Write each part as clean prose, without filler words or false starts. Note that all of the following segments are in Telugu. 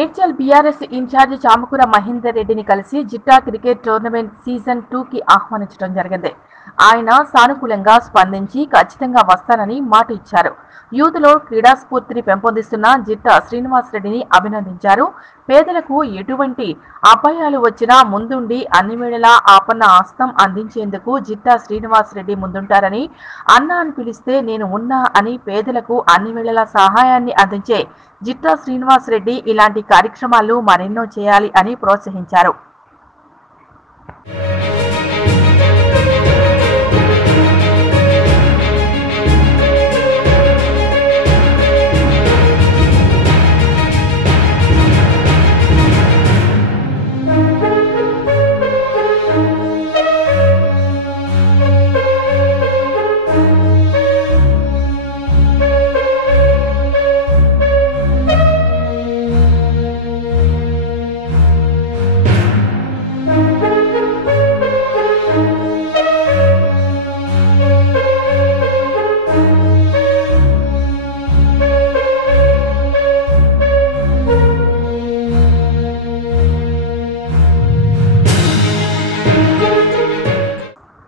మేడ్చల్ బీఆర్ఎస్ ఇన్ఛార్జ్ చామకూర మహేందర్ రెడ్డిని కలిసి జిట్టా క్రికెట్ టోర్నమెంట్ సీజన్ 2కి ఆహ్వానించడం జరిగింది. ఆయన సానుకూలంగా స్పందించి ఖచ్చితంగా వస్తానని మాట ఇచ్చారు. యూత్లో క్రీడా స్ఫూర్తిని పెంపొందిస్తున్న జిట్టా శ్రీనివాస్ రెడ్డిని అభినందించారు. పేదలకు ఎటువంటి అపాయాలు వచ్చినా ముందుండి అన్ని వేళలా ఆపన్న హస్తం అందించేందుకు జిట్టా శ్రీనివాస్ రెడ్డి ముందుంటారని, అన్న అని పిలిస్తే నేను ఉన్నా అని పేదలకు అన్ని వేళలా సహాయాన్ని అందించే జిట్టా శ్రీనివాస్ రెడ్డి ఇలాంటి కార్యక్రమాలు మరెన్నో చేయాలి అని ప్రోత్సహించారు.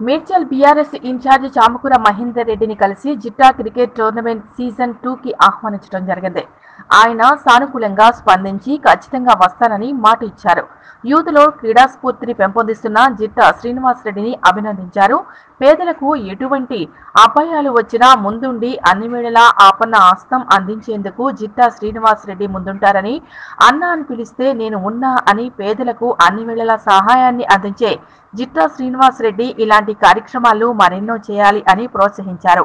మేడ్చల్ బీఆర్ఎస్ ఇన్ఛార్జ్ చామకూర మహేందర్ రెడ్డిని కలిసి జిట్టా క్రికెట్ టోర్నమెంట్ సీజన్ 2కి ఆహ్వానించడం జరిగింది. ఆయన సానుకూలంగా స్పందించి ఖచ్చితంగా వస్తానని మాట ఇచ్చారు. యూత్లో క్రీడా స్ఫూర్తిని పెంపొందిస్తున్న జిట్టా శ్రీనివాస్ రెడ్డిని అభినందించారు. పేదలకు ఎటువంటి అపాయాలు వచ్చినా ముందుండి అన్ని వేళలా ఆపన్న హస్తం అందించేందుకు జిట్టా శ్రీనివాస్ రెడ్డి ముందుంటారని, అన్న అని పిలిస్తే నేను ఉన్నా అని పేదలకు అన్ని వేళలా సహాయాన్ని అందించే జిట్టా శ్రీనివాస్ రెడ్డి ఇలాంటి కార్యక్రమాలు మరెన్నో చేయాలి అని ప్రోత్సహించారు.